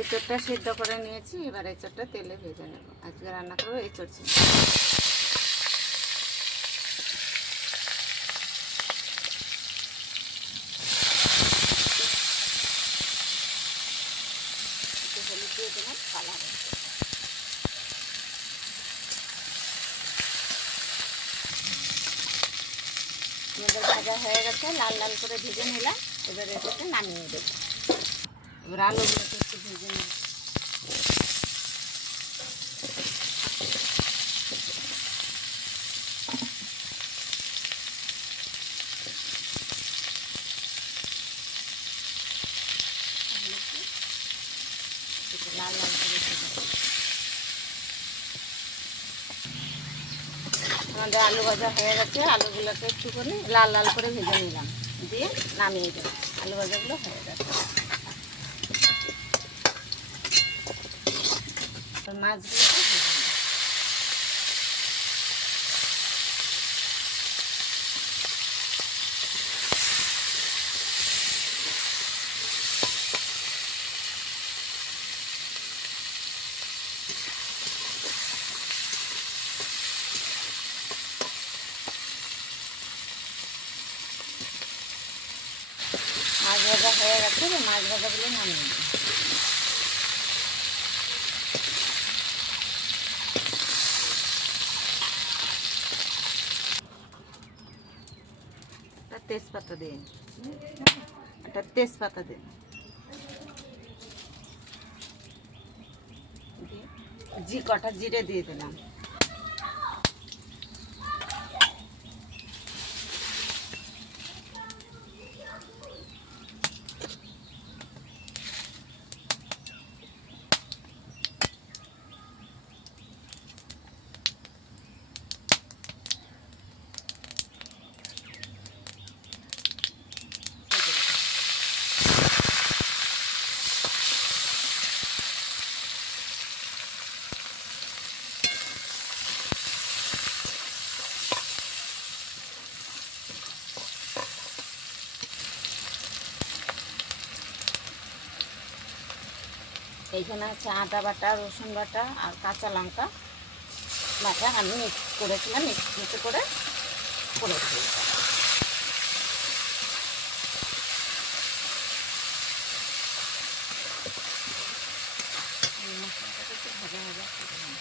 এঁচড়টা সিদ্ধ করে নিয়েছি, এবার এঁচড়টা তেলে ভেজে নেব। আজকে রান্না করবো এঁচড় চিংড়ি। হলুদ দিয়ে দিলাম, কালার আমাদের ভাজা হয়ে গেছে, লাল লাল করে ভেজে নিলাম। এবার এটাকে নামিয়ে দেবো। এবার আলুগুলোকে একটু ভেজে নেব। লাল লাল করে ভেজে আমাদের আলু ভাজা হয়ে গেছে। আলুগুলোকে একটুখানি লাল লাল করে ভেজে নিলাম, দিয়ে নামিয়ে দেবো। আলু ভাজাগুলো হয়ে গেছে। মাছগুলোকে ভেজে নেব। মাছ ভাজা হয়ে গেছে, মাছ ভাজাগুলো নামিয়ে নেব। তেজপাতা দিন, একটা তেজপাতা দিন, কটা জিরে দিয়ে দিলাম। এইখানে আছে আদা বাটা, রসুন বাটা আর কাঁচা লঙ্কা বাটা আমি মিক্স করেছিলাম, মিক্স করে করেছি। মশলাটাকে একটু ভাজা ভাজা করে নেব।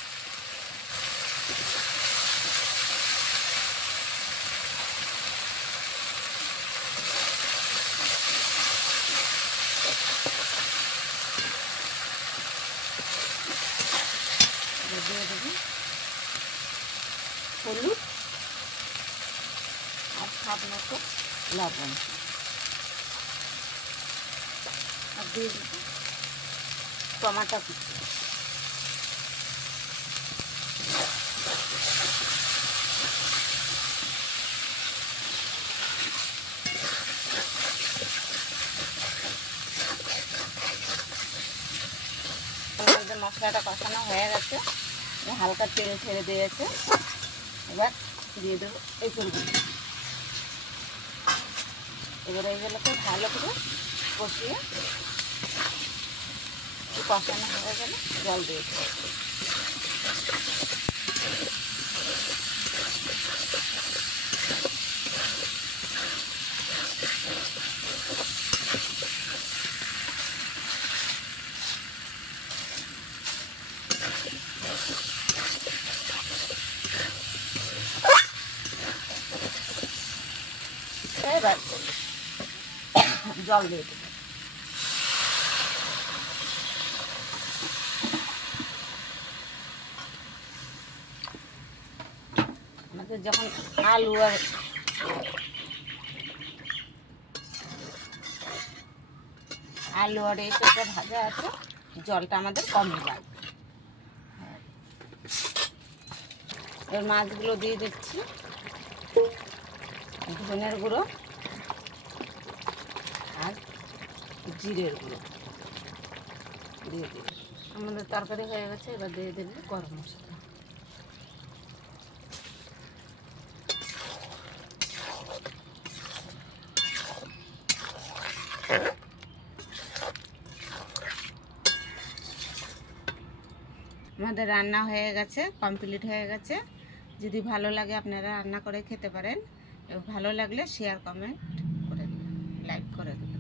দিয়ে দেবো হলুদ আর স্বাদ মতো লবণ, আর দিয়ে দেবো টমাটো কুচি। মশলাটা কষানো হয়ে গেছে, হালকা তেল ছেড়ে দিয়েছে। এবার দিয়ে দেবো এঁচড়গুলো। এবার এইগুলোকে ভালো করে কষিয়ে কষানো হয়ে গেলে জল দিয়ে দেবো। এবার জল দিয়ে দেবো। আমাদের যখন আলু আর এঁচড়টা ভাজা আছে, জলটা আমাদের কমই লাগবে। এবার মাছগুলো দিয়ে দিচ্ছি, ধনের গুঁড়ো আর জিরের গুঁড়ো দিয়ে দিই। আমাদের তরকারি হয়ে গেছে, এবার দিয়ে দেবো গরম মশলা। আমাদের রান্না হয়ে গেছে, কমপ্লিট হয়ে গেছে। যদি ভালো লাগে আপনারা রান্না করে খেতে পারেন। ভালো লাগলে শেয়ার কমেন্ট করে দেবেন, লাইক করে দেবেন।